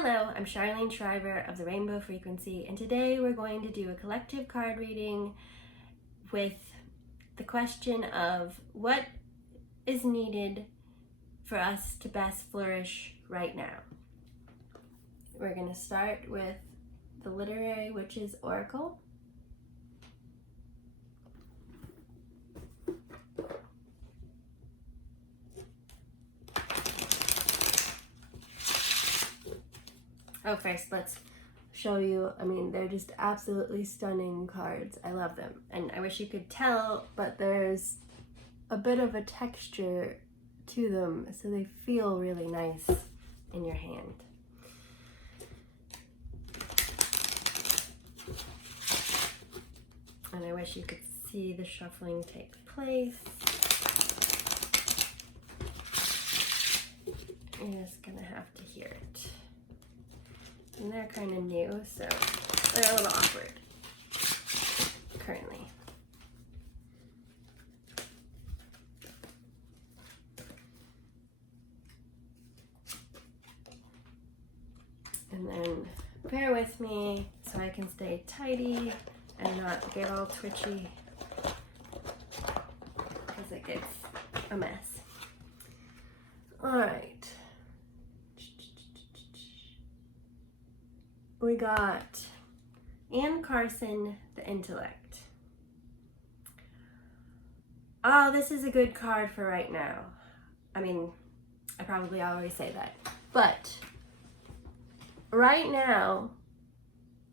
Hello, I'm Charlene Shriver of the Rainbow Frequency, and today we're going to do a collective card reading with the question of what is needed for us to best flourish right now. We're going to start with the Literary Witches Oracle. Oh, first, let's show you. They're just absolutely stunning cards. I love them. And I wish you could tell, but there's a bit of a texture to them, so they feel really nice in your hand. And I wish you could see the shuffling take place. You're just gonna have to hear it. And they're kind of new, so they're a little awkward currently. And then bear with me so I can stay tidy and not get all twitchy because it gets a mess. All right. We got Anne Carson, the Intellect. Oh, this is a good card for right now. I probably always say that. But right now,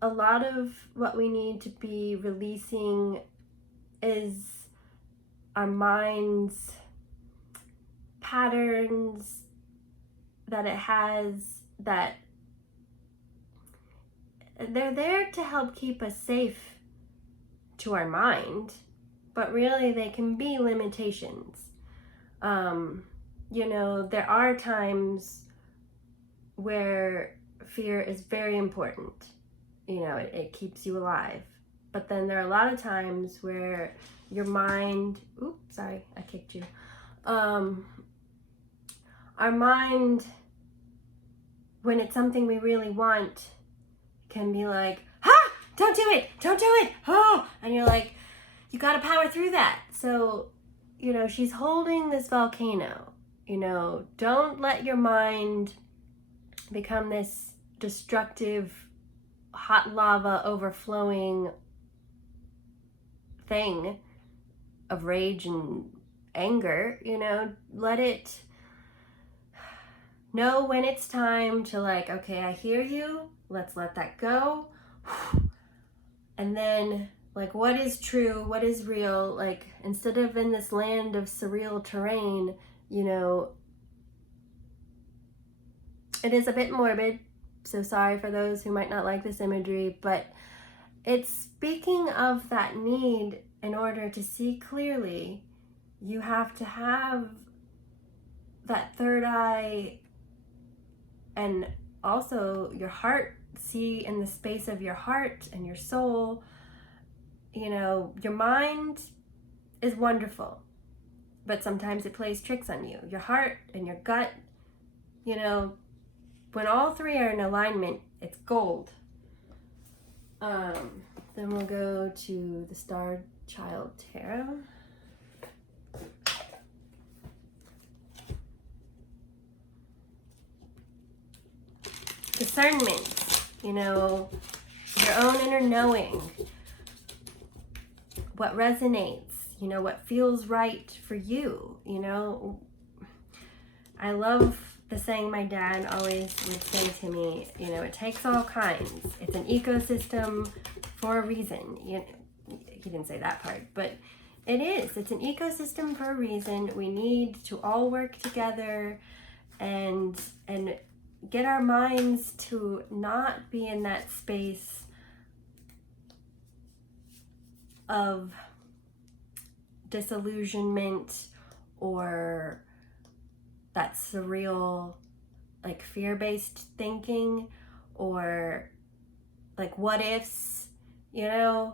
a lot of what we need to be releasing is our mind's patterns that it has that they're there to help keep us safe to our mind, but really they can be limitations. There are times where fear is very important. It keeps you alive. But then there are a lot of times where your mind, oops, sorry, I kicked you. Our mind, when it's something we really want, can be like, don't do it, oh, and you're like, you gotta power through that. So, she's holding this volcano. Don't let your mind become this destructive, hot lava overflowing thing of rage and anger. Let it know when it's time to okay, I hear you. Let's let that go. And then, what is true? What is real? Instead of in this land of surreal terrain, it is a bit morbid. So sorry for those who might not like this imagery, but it's speaking of that need. In order to see clearly, you have to have that third eye and also your heart, see in the space of your heart and your soul. Your mind is wonderful, but sometimes it plays tricks on you. Your heart and your gut, when all three are in alignment, it's gold. Then we'll go to the Star Child Tarot. Discernment, your own inner knowing, what resonates, what feels right for you. I love the saying my dad always would say to me, it takes all kinds. It's an ecosystem for a reason. He didn't say that part, but it is. It's an ecosystem for a reason. We need to all work together and get our minds to not be in that space of disillusionment or that surreal, fear-based thinking or what ifs. You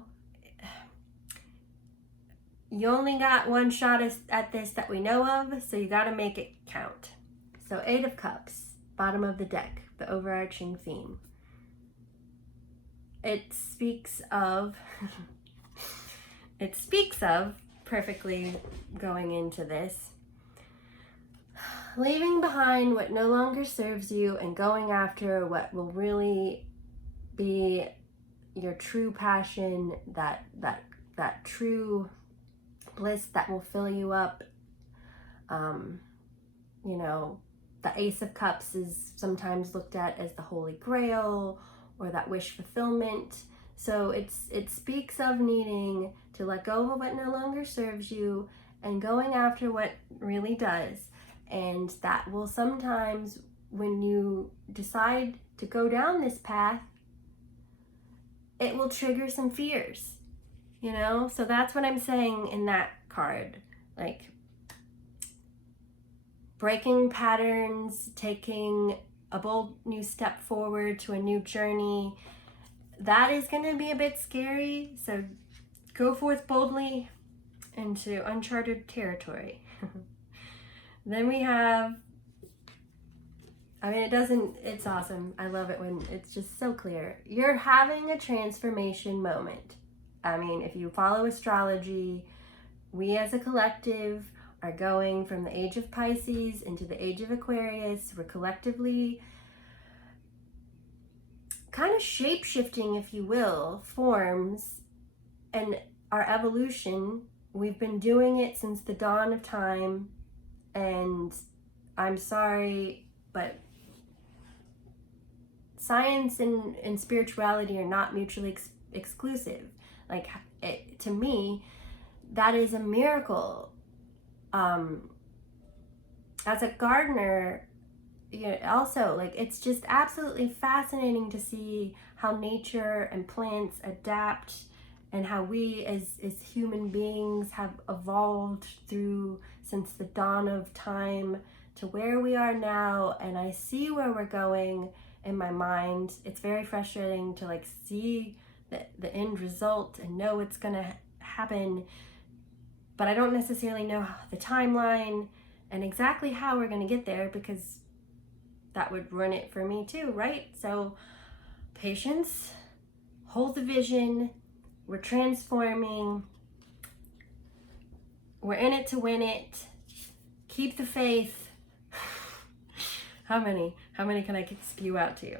only got one shot at this that we know of, so you got to make it count. So 8 of Cups, bottom of the deck. the overarching theme. It speaks of, perfectly going into this, leaving behind what no longer serves you and going after what will really be your true passion, that true bliss that will fill you up. You know, the Ace of Cups is sometimes looked at as the Holy Grail or that wish fulfillment. So it speaks of needing to let go of what no longer serves you and going after what really does. And that will sometimes, when you decide to go down this path, it will trigger some fears, you know? So that's what I'm saying in that card. Like, breaking patterns, taking a bold new step forward to a new journey, that is going to be a bit scary. So go forth boldly into uncharted territory. Then we have, it's awesome. I love it when it's just so clear. You're having a transformation moment. I mean, if you follow astrology, we as a collective are going from the age of Pisces into the age of Aquarius. We're collectively kind of shape-shifting, if you will, forms and our evolution. We've been doing it since the dawn of time, and I'm sorry, but science and spirituality are not mutually exclusive. Like, to me, that is a miracle. As a gardener, also, like, it's just absolutely fascinating to see how nature and plants adapt and how we as human beings have evolved through since the dawn of time to where we are now. And I see where we're going in my mind. It's very frustrating to like see the end result and know it's gonna happen, but I don't necessarily know the timeline and exactly how we're gonna get there, because that would ruin it for me too, right? So patience, hold the vision. We're transforming. We're in it to win it. Keep the faith. How many can I spew out to you?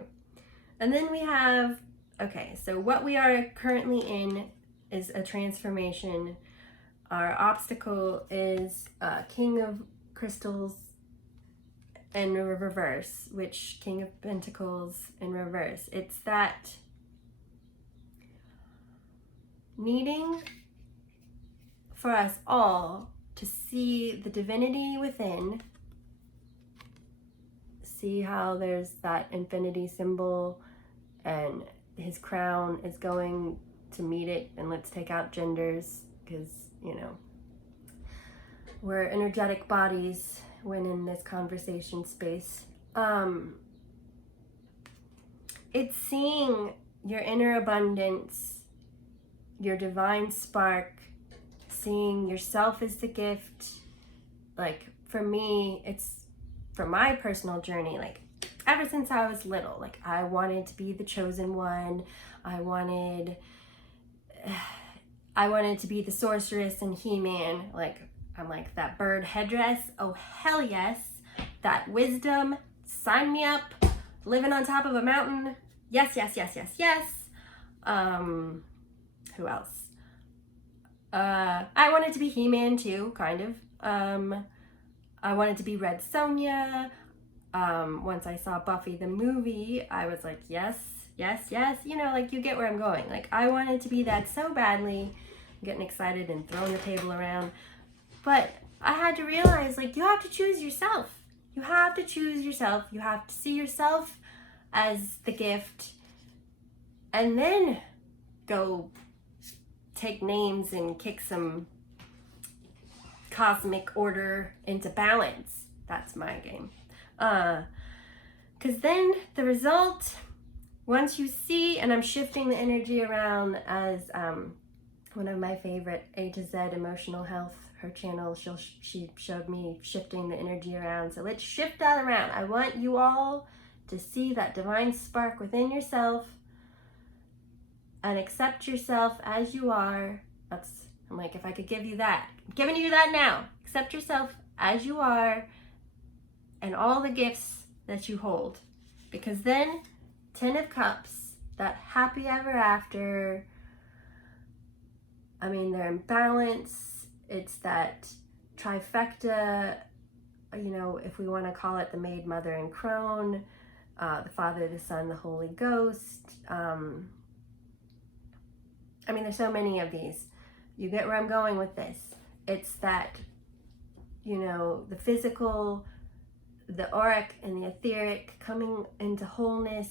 And then we have, okay, so what we are currently in is a transformation. Our obstacle is King of Crystals in reverse, which King of Pentacles in reverse. It's that needing for us all to see the divinity within, see how there's that infinity symbol and his crown is going to meet it, and let's take out genders, because we're energetic bodies when in this conversation space. It's seeing your inner abundance, your divine spark, seeing yourself as the gift. Like, for me, it's for my personal journey, like ever since I was little, like I wanted to be the chosen one. I wanted to be the sorceress and He-Man. Like, I'm like, that bird headdress, oh hell yes. That wisdom, sign me up. Living on top of a mountain, yes, yes, yes, yes, yes. Who else? I wanted to be He-Man too, kind of. I wanted to be Red Sonja. Once I saw Buffy the movie, I was like, yes, yes, yes. Like, you get where I'm going. Like, I wanted to be that so badly. I'm getting excited and throwing the table around. But I had to realize, like, you have to choose yourself. You have to choose yourself. You have to see yourself as the gift, and then go take names and kick some cosmic order into balance. That's my game. Because then the result, once you see, and I'm shifting the energy around as one of my favorite A to Z Emotional Health, her channel, she showed me shifting the energy around. So let's shift that around. I want you all to see that divine spark within yourself and accept yourself as you are. I'm like, if I could give you that, I'm giving you that now. Accept yourself as you are and all the gifts that you hold. Because then, 10 of Cups, that happy ever after, I mean, they're in balance. It's that trifecta, you know, if we want to call it the Maid, Mother, and Crone, the Father, the Son, the Holy Ghost. I mean, there's so many of these. You get where I'm going with this. It's that, you know, the physical, the auric, and the etheric coming into wholeness,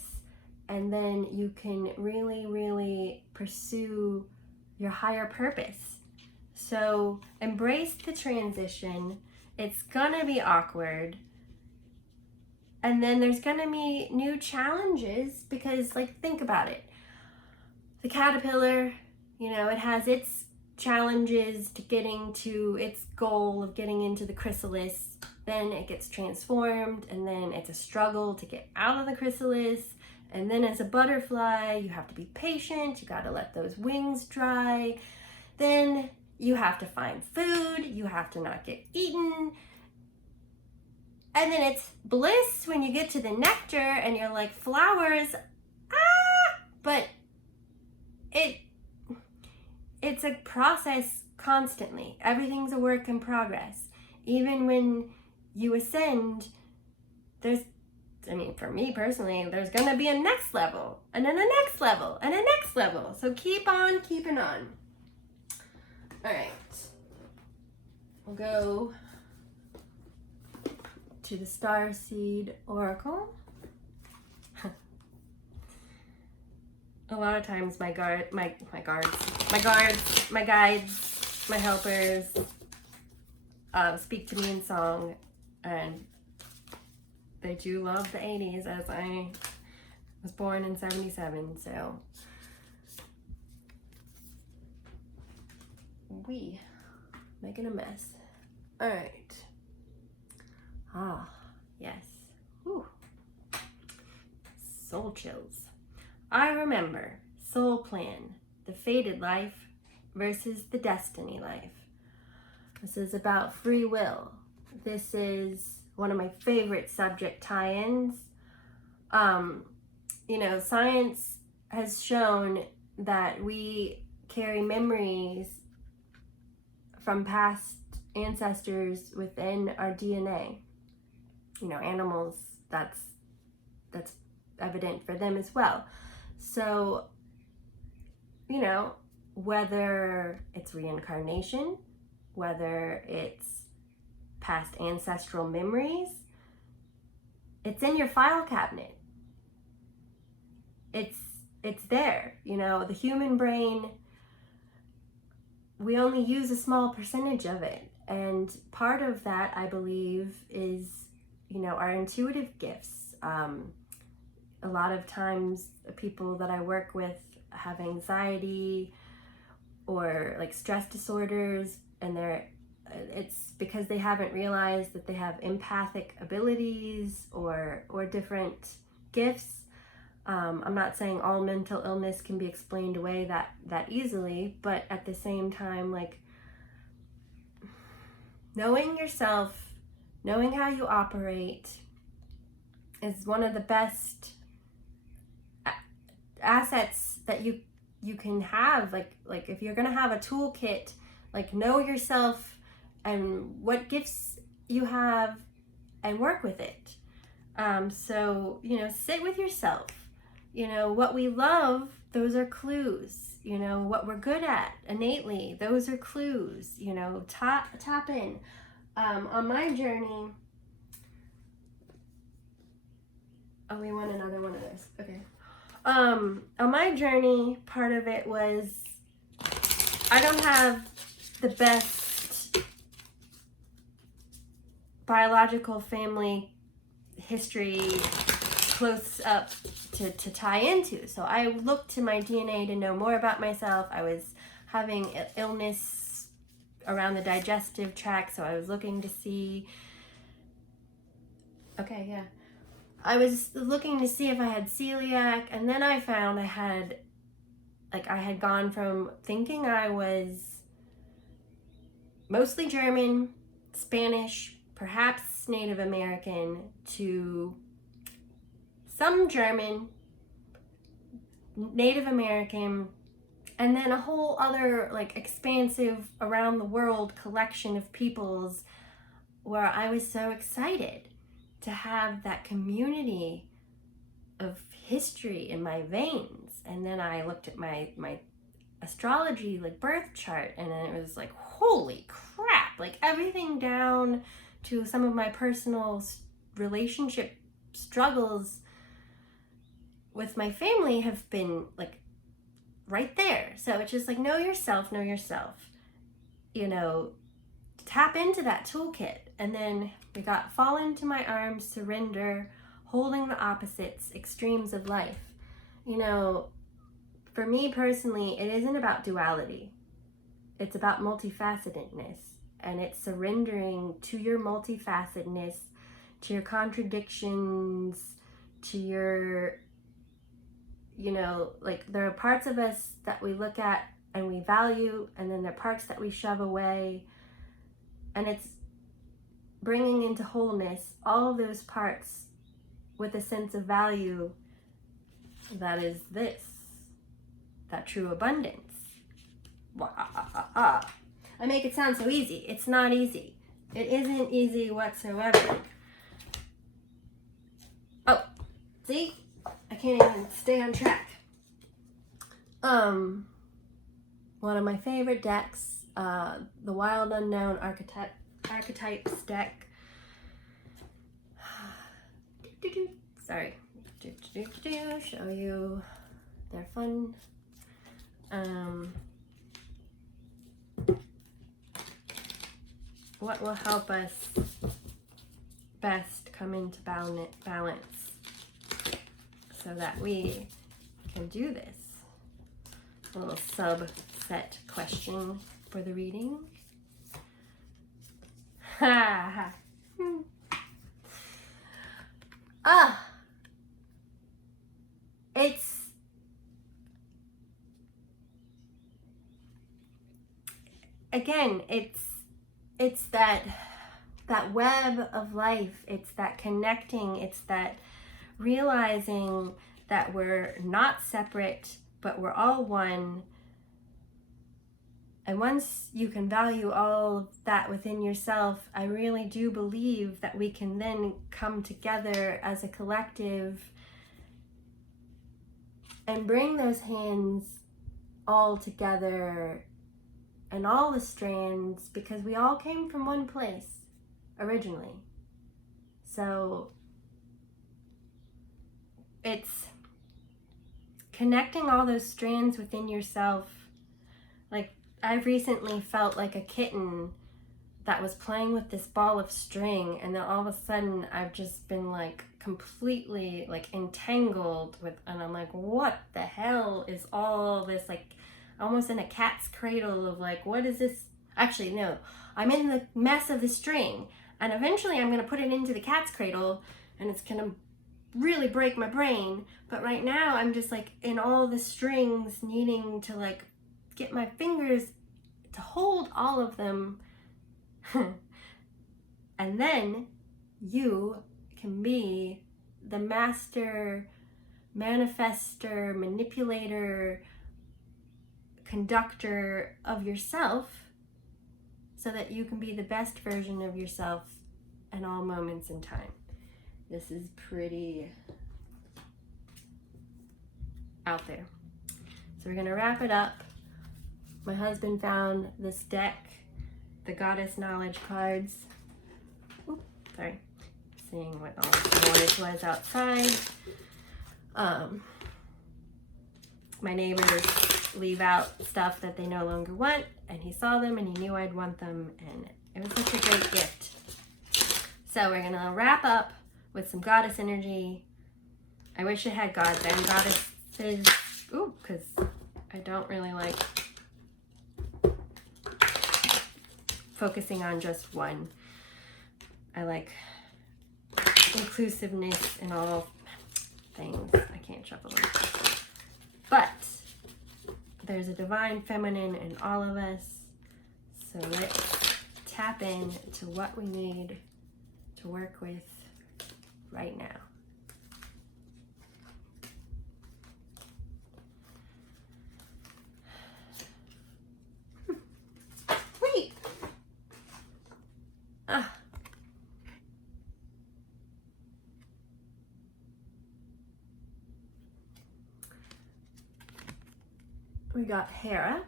and then you can really, really pursue your higher purpose. So embrace the transition. It's gonna be awkward. And then there's gonna be new challenges because, like, think about it. The caterpillar, you know, it has its challenges to getting to its goal of getting into the chrysalis. Then it gets transformed, and then it's a struggle to get out of the chrysalis. And then as a butterfly, you have to be patient. You gotta let those wings dry. Then you have to find food. You have to not get eaten. And then it's bliss when you get to the nectar and you're like, flowers, but it's a process constantly. Everything's a work in progress. Even when you ascend, for me personally, there's gonna be a next level, and then a next level, and a next level. So keep on keeping on. All right, we'll go to the Starseed Oracle. A lot of times my guides, my helpers speak to me in song, and they do love the 80s, as I was born in 77, so we making a mess. All right. Yes. Whew. Soul chills. I remember soul plan, the fated life versus the destiny life. This is about free will. This is one of my favorite subject tie-ins. You know, science has shown that we carry memories from past ancestors within our DNA. You know, animals, that's evident for them as well. So, you know, whether it's reincarnation, whether it's past ancestral memories, it's in your file cabinet. It's there. You know, the human brain, we only use a small percentage of it. And part of that, I believe, is, you know, our intuitive gifts. A lot of times people that I work with have anxiety or like stress disorders, and it's because they haven't realized that they have empathic abilities or different gifts. I'm not saying all mental illness can be explained away that easily, but at the same time, like, knowing yourself, knowing how you operate is one of the best assets that you can have. Like if you're gonna have a toolkit, like, know yourself and what gifts you have and work with it. So, you know, sit with yourself. You know, what we love, those are clues. You know, what we're good at innately, those are clues. You know, tap in. On my journey, we want another one of those. Okay. On my journey, part of it was I don't have the best biological family history close up to tie into. So I looked to my DNA to know more about myself. I was having illness around the digestive tract, so I was looking to see. Okay, yeah. I was looking to see if I had celiac, and then I found I had gone from thinking I was mostly German, Spanish, perhaps Native American, to some German, Native American, and then a whole other like expansive around the world collection of peoples, where I was so excited to have that community of history in my veins. And then I looked at my astrology like birth chart, and then it was like, holy crap, like everything down to some of my personal relationship struggles with my family have been like right there. So it's just like, know yourself, you know, tap into that toolkit. And then we got fall into my arms, surrender, holding the opposites, extremes of life. You know, for me personally, it isn't about duality. It's about multifacetedness, and it's surrendering to your multifacetedness, to your contradictions, to your, you know, like there are parts of us that we look at and we value, and then there are parts that we shove away. And it's bringing into wholeness all of those parts with a sense of value that is this, that true abundance. I make it sound so easy. It's not easy. It isn't easy whatsoever. Oh, see? I can't even stay on track. One of my favorite decks, the Wild Unknown Archetypes deck. Sorry. Show you. They're fun. What will help us best come into balance so that we can do this? A little subset question for the reading. It's that web of life. It's that connecting. It's that realizing that we're not separate, but we're all one. And once you can value all of that within yourself, I really do believe that we can then come together as a collective and bring those hands all together and all the strands, because we all came from one place originally. So it's connecting all those strands within yourself. Like, I've recently felt like a kitten that was playing with this ball of string, and then all of a sudden I've just been like completely like entangled with, and I'm like, what the hell is all this? Like almost in a cat's cradle of like, what is this? Actually, no, I'm in the mess of the string, and eventually I'm gonna put it into the cat's cradle, and it's gonna really break my brain. But right now I'm just like in all the strings, needing to like get my fingers to hold all of them. And then you can be the master manifester, manipulator, conductor of yourself, so that you can be the best version of yourself at all moments in time. This is pretty out there. So we're gonna wrap it up. My husband found this deck, the Goddess Knowledge cards. Oops, sorry. Seeing what all the noise was outside. My neighbors leave out stuff that they no longer want, and he saw them and he knew I'd want them, and it was such a great gift. So we're gonna wrap up with some goddess energy. I wish it had gods and goddesses, because I don't really like focusing on just one. I like inclusiveness in all things. I can't shuffle them. But there's a divine feminine in all of us. So let's tap in to what we need to work with right now. Wait. We got Hera.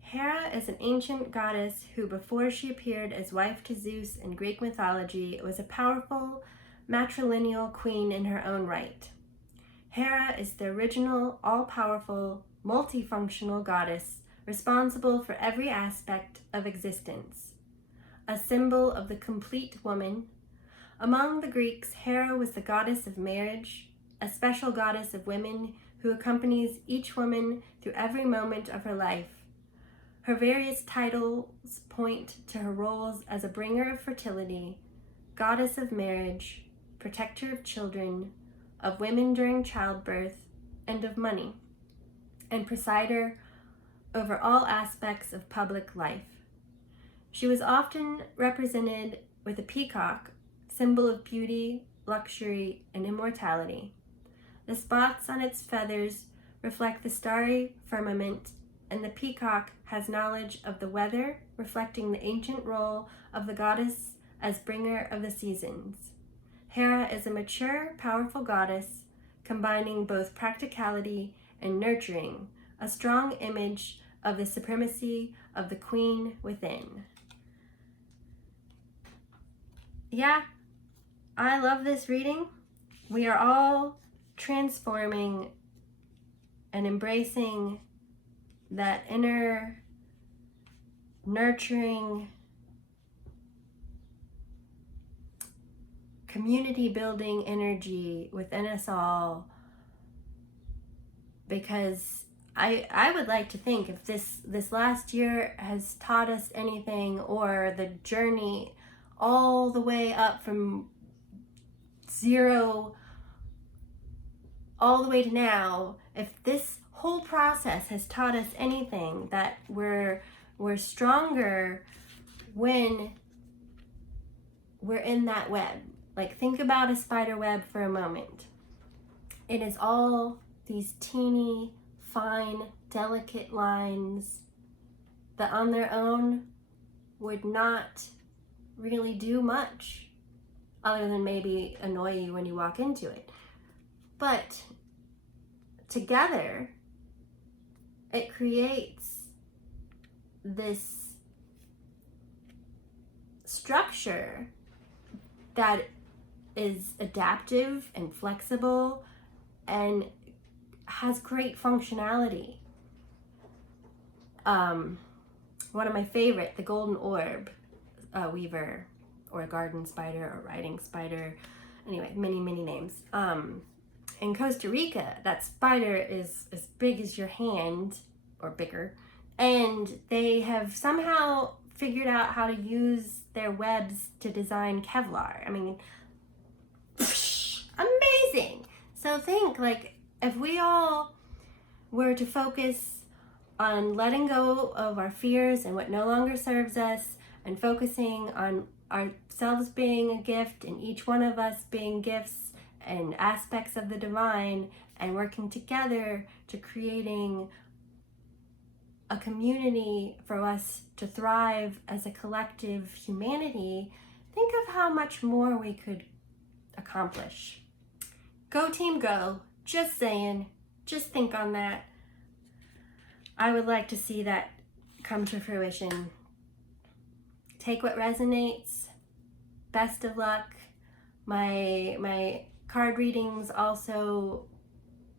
Hera is an ancient goddess who, before she appeared as wife to Zeus in Greek mythology, was a powerful matrilineal queen in her own right. Hera is the original, all-powerful, multifunctional goddess responsible for every aspect of existence, a symbol of the complete woman. Among the Greeks, Hera was the goddess of marriage, a special goddess of women who accompanies each woman through every moment of her life. Her various titles point to her roles as a bringer of fertility, goddess of marriage, protector of children, of women during childbirth, and of money, and presider over all aspects of public life. She was often represented with a peacock, symbol of beauty, luxury, and immortality. The spots on its feathers reflect the starry firmament, and the peacock has knowledge of the weather, reflecting the ancient role of the goddess as bringer of the seasons. Hera is a mature, powerful goddess, combining both practicality and nurturing, a strong image of the supremacy of the queen within. Yeah, I love this reading. We are all transforming and embracing that inner nurturing, community building energy within us all, because I would like to think if this last year has taught us anything, or the journey all the way up from zero all the way to now, if this whole process has taught us anything, that we're stronger when we're in that web. Like, think about a spider web for a moment. It is all these teeny, fine, delicate lines that on their own would not really do much other than maybe annoy you when you walk into it. But together, it creates this structure that is adaptive and flexible and has great functionality. One of my favorite, the golden orb weaver, or garden spider, or riding spider, anyway, many names. In Costa Rica, that spider is as big as your hand, or bigger, and they have somehow figured out how to use their webs to design Kevlar. I mean, amazing. So think, like, if we all were to focus on letting go of our fears and what no longer serves us, and focusing on ourselves being a gift, and each one of us being gifts and aspects of the divine, and working together to creating a community for us to thrive as a collective humanity, think of how much more we could accomplish. Go team go. Just saying. Just think on that. I would like to see that come to fruition. Take what resonates. Best of luck. My card readings also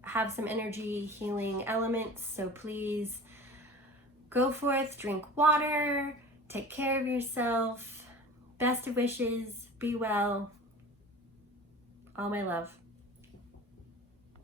have some energy healing elements, so please go forth, drink water, take care of yourself. Best of wishes. Be well. All my love.